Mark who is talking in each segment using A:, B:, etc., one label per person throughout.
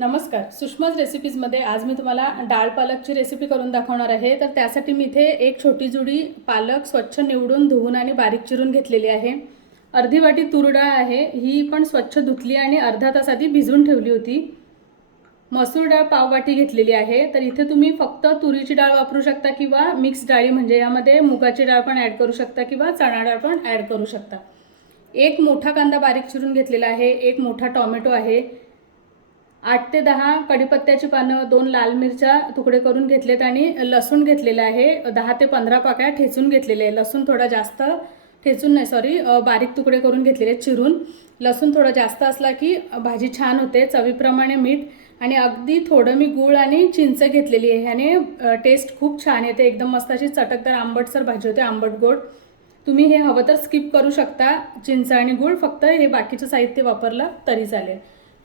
A: नमस्कार. सुषमाज रेसिपीजमध्ये आज मी तुम्हाला डाळ पालकची रेसिपी करून दाखवणार आहे. तर त्यासाठी मी इथे एक छोटी जुडी पालक स्वच्छ निवडून धुवून आणि बारीक चिरून घेतलेली आहे. अर्धी वाटी तूर डाळ आहे. ही पण स्वच्छ धुतली आणि अर्धा तास आधी भिजून ठेवली होती. मसूर डाळ पाववाटी घेतलेली आहे. तर इथे तुम्ही फक्त तुरीची डाळ वापरू शकता किंवा मिक्स डाळी म्हणजे यामध्ये मुगाची डाळ पण ॲड करू शकता किंवा चणा डाळ पण ॲड करू शकता. एक मोठा कांदा बारीक चिरून घेतलेला आहे. एक मोठा टॉमॅटो आहे. आठ ते दहा कढीपत्त्याची पानं दोन लाल मिरच्या तुकडे करून घेतलेत आणि लसूण घेतलेलं आहे. दहा ते पंधरा पाकळ्या ठेचून घेतलेले आहे. लसूण थोडा जास्त ठेचून नाही सॉरी बारीक तुकडे करून घेतलेले चिरून. लसूण थोडा जास्त असला की भाजी छान होते चवीप्रमाणे मीठ आणि अगदी थोडं मी गूळ आणि चिंच घेतलेली आहे. ह्याने टेस्ट खूप छान येते. एकदम मस्त अशी चटकदार आंबटसर भाजी होते आंबट गोड. तुम्ही हे हवं तर स्किप करू शकता. चिंच आणि गूळ फक्त हे बाकीचं साहित्य वापरलं तरी चालेल.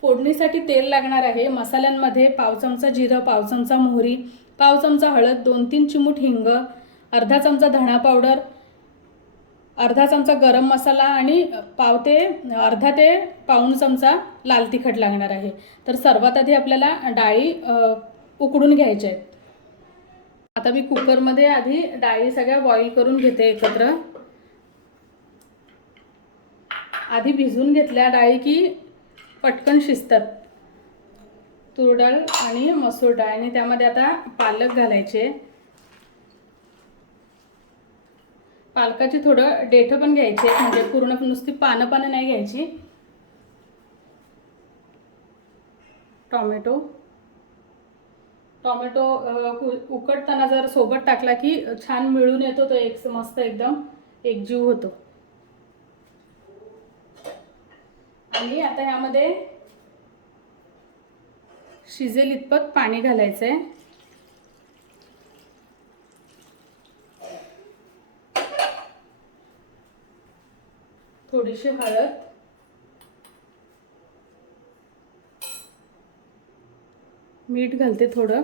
A: फोडणीसाठी तेल लागणार आहे. मसाल्यांमध्ये पाव चमचा जिरं पाव चमचा मोहरी पाव चमचा हळद दोन तीन चिमूट हिंग अर्धा चमचा धणा पावडर अर्धा चमचा गरम मसाला आणि पाव ते अर्धा ते पाऊण चमचा लाल तिखट लागणार आहे. तर सर्वात आधी आपल्याला डाळी उकडून घ्यायच्या आहेत आता मी कुकरमध्ये आधी डाळी सगळ्या बॉईल करून घेते एकत्र. आधी भिजवून घेतल्या डाळी की पटकन शिजतात. तूर डाळ आणि मसूर डाळ. आणि त्यामध्ये आता पालक घालायचे. पालकाची थोडं डेठं पण घ्यायचे म्हणजे पूर्ण नुसती पानं पानं नाही घ्यायची. टॉमॅटो. टॉमॅटो उ- उकडताना जर सोबत टाकला की छान मिळून येतो तो एक मस्त एकदम एकजीव होतो. आणि आता यामध्ये शिजेल इतपत पाणी घालायचंय. थोडीशी हळद. मीठ घालते थोडं.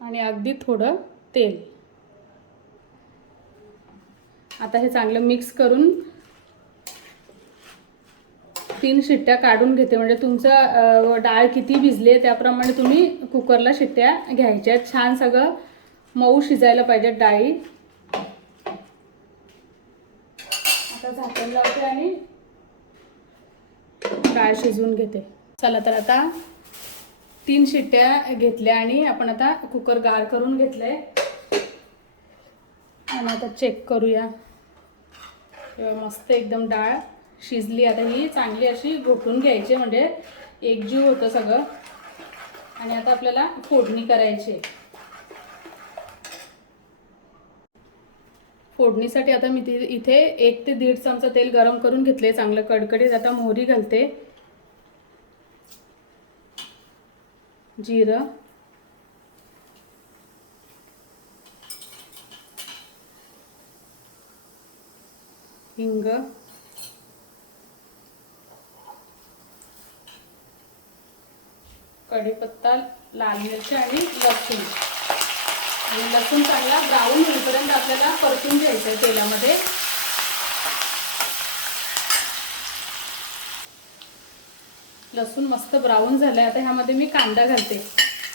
A: आणि अगदी थोडं तेल. आता हे चांगलं मिक्स करून तीन शिट्ट्या काढून घेते. म्हणजे तुमचं डाळ किती भिजली त्याप्रमाणे तुम्ही कुकरला शिट्ट्या घ्यायच्या. छान सगळं मऊ शिजायला पाहिजे डाळी. आता झाकण लावते आणि डाळ शिजवून घेते. चला तर आता तीन शिट्ट्या घेतल्या आणि आपण आता कुकर गार करून घेतलंय. आणि आता चेक करूया. मस्त एकदम डाळ. शिजली. आता ही चांगली अशी घोटून घ्यायची म्हणजे एकजीव होतं सगळं. आणि आता आपल्याला फोडणी करायची. आहे. फोडणीसाठी आता मी इथे एक ते दीड चमचा तेल गरम करून घेतले चांगलं कडकडीत. आता मोहरी घालते. जिरं. हिंग. कढीपत्ता लाल मिरची आणि लसूण. आणि लसूण चांगला ब्राऊन होईपर्यंत आपल्याला परतून घ्यायचं आहे तेलामध्ये. लसूण मस्त ब्राऊन झालाय. आता ह्यामध्ये मी कांदा घालते.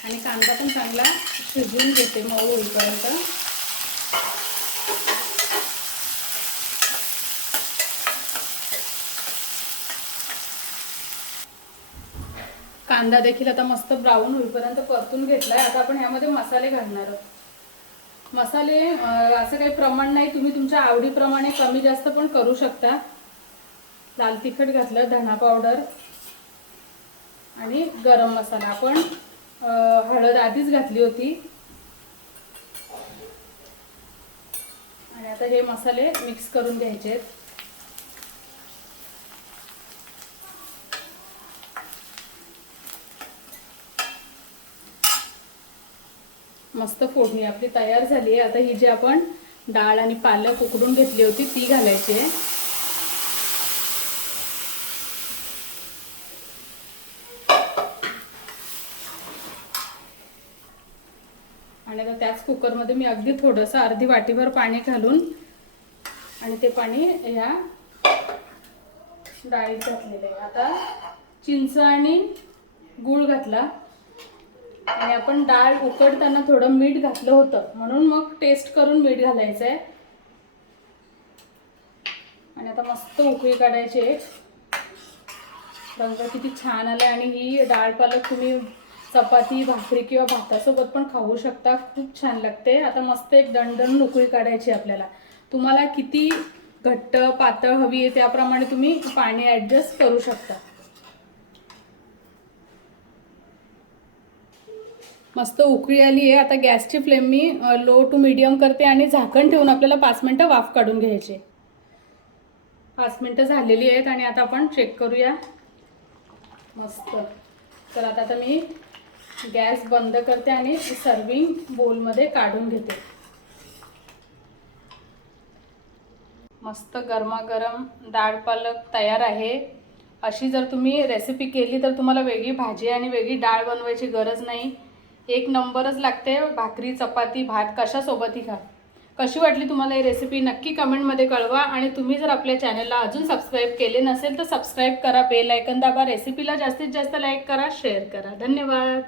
A: आणि कांदा पण चांगला शिजवून घेते मऊ होईपर्यंत. कांदा देखील आता मस्त ब्राऊन होईपर्यंत परतून घेतलाय. आता आपण ह्यामध्ये मसाले घालणार आहोत. मसाले असं काही प्रमाण नाही. तुम्ही तुमच्या आवडीप्रमाणे कमी जास्त पण करू शकता. लाल तिखट घातलं धणा पावडर आणि गरम मसाला. आपण हळद आधीच घातली होती. आणि आता हे मसाले मिक्स करून घ्यायचे आहेत. मस्त फोडणी आपली तयार झाली आहे. आता ही जी आपण डाळ आणि पालक उकडून घेतली होती ती घालायची आहे. आणि आता त्याच कुकरमध्ये मी अगदी थोडंसं अर्धी वाटीभर पाणी घालून आणि ते पाणी या डाळीत घातलेलं आहे. आता चिंच आणि गूळ घातला. आणि आपण डाळ उकडताना थोडं मीठ घातलं होतं. म्हणून मग टेस्ट करून मीठ घालायचं आहे आणि आता मस्त उकळी काढायची आहे. रंग किती छान आला आणि ही डाळ पालक तुम्ही चपाती भाकरी किंवा भातासोबत पण खाऊ शकता. खूप छान लागते. आता मस्त एक दणदण उकळी काढायची आपल्याला. तुम्हाला किती घट्ट पातळ हवी आहे त्याप्रमाणे तुम्ही पाणी ॲडजस्ट करू शकता. मस्त उकळी आली आहे. आता गॅसची फ्लेम मी लो टू मिडियम करते आणि झाकण ठेवून आपल्याला पाच मिनटं वाफ काढून घ्यायचे. पाच मिनटं झालेली आहेत आणि आता आपण चेक करूया. मस्त. तर आता आता मी गॅस बंद करते आणि सर्विंग बोलमध्ये काढून घेते. मस्त गरमागरम डाळ पालक तयार आहे. अशी जर तुम्ही रेसिपी केली तर तुम्हाला वेगळी भाजी आणि वेगळी डाळ बनवायची गरज नाही. एक नंबरच लागते भाकरी चपाती भात कशासोबतही खा. कशी वाटली तुम्हाला ही रेसिपी नक्की कमेंटमध्ये कळवा आणि तुम्ही जर आपल्या चॅनलला अजून सबस्क्राईब केले नसेल तर सबस्क्राईब करा बेल आयकन दाबा. रेसिपीला जास्तीत जास्त लाईक करा शेअर करा. धन्यवाद.